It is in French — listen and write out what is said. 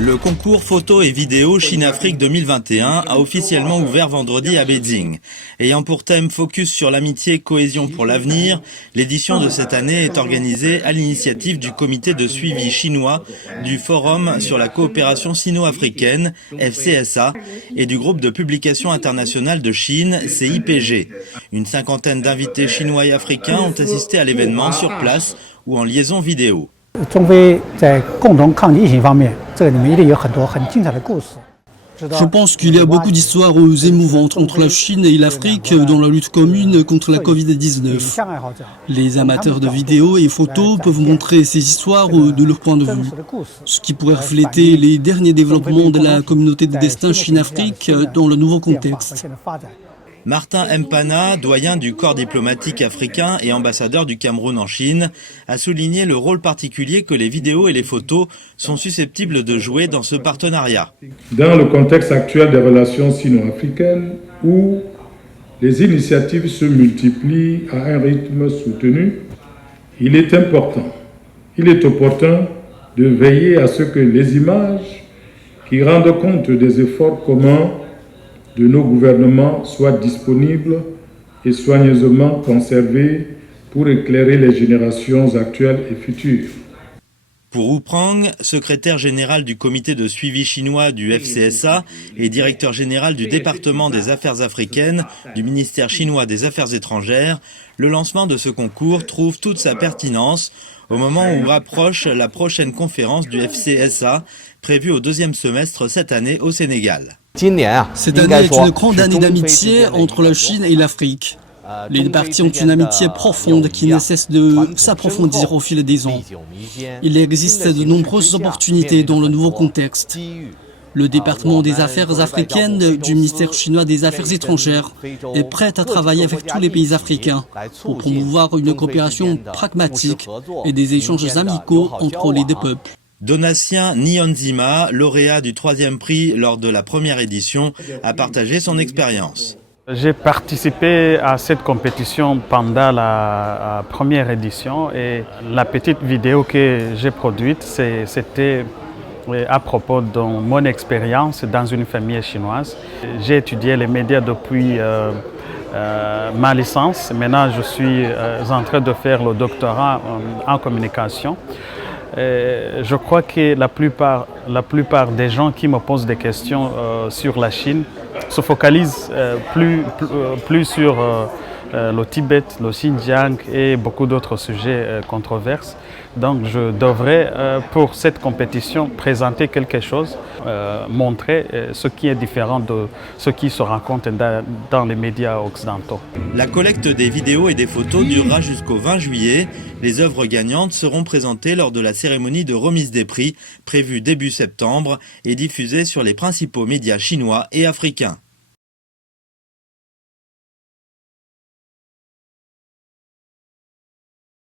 Le concours photo et vidéo Chine-Afrique 2021 a officiellement ouvert vendredi à Beijing. Ayant pour thème Focus sur l'amitié, cohésion pour l'avenir, l'édition de cette année est organisée à l'initiative du comité de suivi chinois du Forum sur la coopération sino-africaine, FCSA, et du groupe de publication internationale de Chine, CIPG. Une cinquantaine d'invités chinois et africains ont assisté à l'événement sur place ou en liaison vidéo. Je pense qu'il y a beaucoup d'histoires émouvantes entre la Chine et l'Afrique dans la lutte commune contre la Covid-19. Les amateurs de vidéos et photos peuvent montrer ces histoires de leur point de vue, ce qui pourrait refléter les derniers développements de la communauté de destin Chine-Afrique dans le nouveau contexte. Martin Mpana, doyen du corps diplomatique africain et ambassadeur du Cameroun en Chine, a souligné le rôle particulier que les vidéos et les photos sont susceptibles de jouer dans ce partenariat. Dans le contexte actuel des relations sino-africaines, où les initiatives se multiplient à un rythme soutenu, il est opportun de veiller à ce que les images qui rendent compte des efforts communs de nos gouvernements soient disponibles et soigneusement conservées pour éclairer les générations actuelles et futures. Pour Wu Prang, secrétaire général du comité de suivi chinois du FCSA et directeur général du département des affaires africaines du ministère chinois des Affaires étrangères, le lancement de ce concours trouve toute sa pertinence au moment où rapproche la prochaine conférence du FCSA prévue au deuxième semestre cette année au Sénégal. Cette année est une grande année d'amitié entre la Chine et l'Afrique. Les deux parties ont une amitié profonde qui ne cesse de s'approfondir au fil des ans. Il existe de nombreuses opportunités dans le nouveau contexte. Le département des affaires africaines du ministère chinois des Affaires étrangères est prêt à travailler avec tous les pays africains pour promouvoir une coopération pragmatique et des échanges amicaux entre les deux peuples. Donatien Nionzima, lauréat du 3e prix lors de la première édition, a partagé son expérience. J'ai participé à cette compétition pendant la première édition et la petite vidéo que j'ai produite, c'était à propos de mon expérience dans une famille chinoise. J'ai étudié les médias depuis ma licence. Maintenant, je suis en train de faire le doctorat en communication. Je crois que la plupart des gens qui me posent des questions sur la Chine se focalisent plus sur le Tibet, le Xinjiang et beaucoup d'autres sujets controversés. Donc je devrais, pour cette compétition, présenter quelque chose, montrer ce qui est différent de ce qui se raconte dans les médias occidentaux. La collecte des vidéos et des photos durera jusqu'au 20 juillet. Les œuvres gagnantes seront présentées lors de la cérémonie de remise des prix, prévue début septembre et diffusée sur les principaux médias chinois et africains.